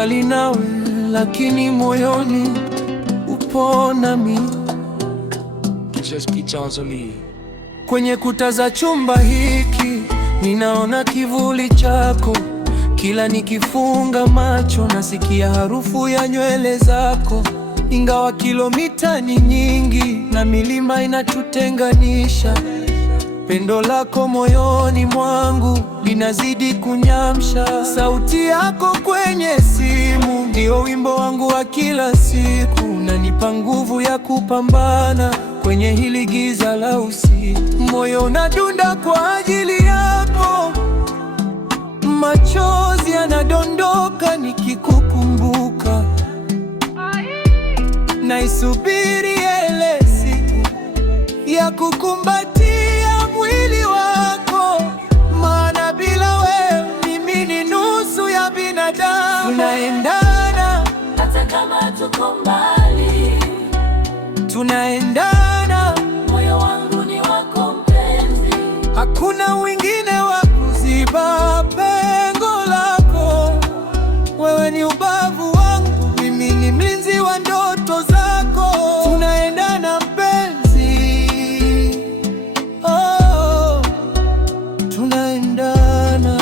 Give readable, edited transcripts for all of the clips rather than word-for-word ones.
mbali nawe, lakini moyoni upo nami. Kwenye kuta za chumba hiki ninaona kivuli chako. Kila nikifunga macho nasikia harufu ya nywele zako. Ingawa kilomita ni nyingi na milima inatutenganisha, pendo lako moyoni mwangu linazidi kunyamsha. Sauti yako kwenye simu ndio wimbo wangu wa kila siku. Unanipa nguvu ya kupambana kwenye hili giza la usiku. Moyo unadunda kwa ajili yako, machozi yanadondoka nikikukumbuka. Naisubiri ile siku ya kukumbatia mwili wako, maana bila wewe mimi ni nusu ya binadamu. Tunaendana hata kama tuko mbali, tunaendana, moyo wangu ni wako mpenzi. Hakuna mwingine wa kuziba pengo lako. Wewe ni ubavu wangu, mimi ni mlinzi wa ndoto zako. Tunaendana mpenzi, oh, tunaendana.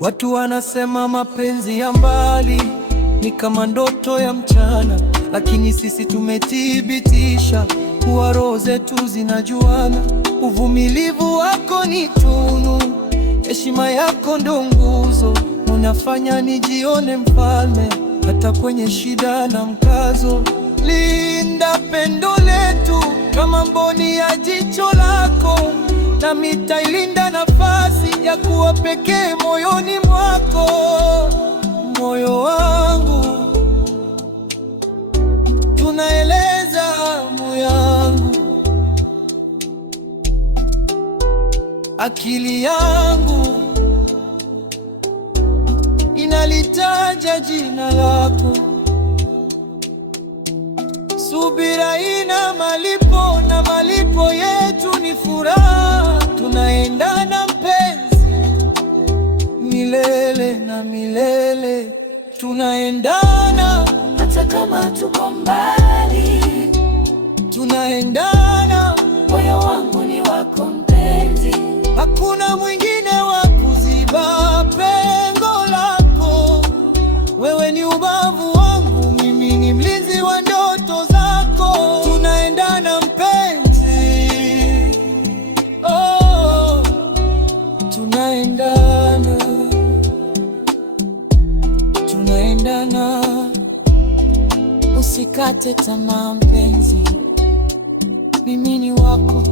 Watu wanasema mapenzi ya mbali ni kama ndoto ya mchana, lakini sisi tumethibitisha kuwa roho zetu zinajuana. Uvumilivu wako ni tunu, heshima yako ndo nguzo. Unafanya nijione mfalme hata kwenye shida na mkazo. Linda pendo letu kama mboni ya jicho lako, na mitailinda nafasi ya kuwa pekee moyoni mwako. Moyo wangu tunaeleza hamu yangu, akili yangu inalitaja jina lako. Subira ina malipo na malipo yetu ni furaha. Tunaendana mpenzi, milele na milele. Tunaendana hata kama tuko mbali, tunaendana, moyo wangu ni wako mpenzi. Hakuna mwingine wa kuziba pengo lako. Wewe ni ubavu wangu, mimi ni mlinzi wa ndoto zako. Tunaendana mpenzi, oh, tunaendana, tunaendana. Usikate tamaa mpenzi, mimi ni wako.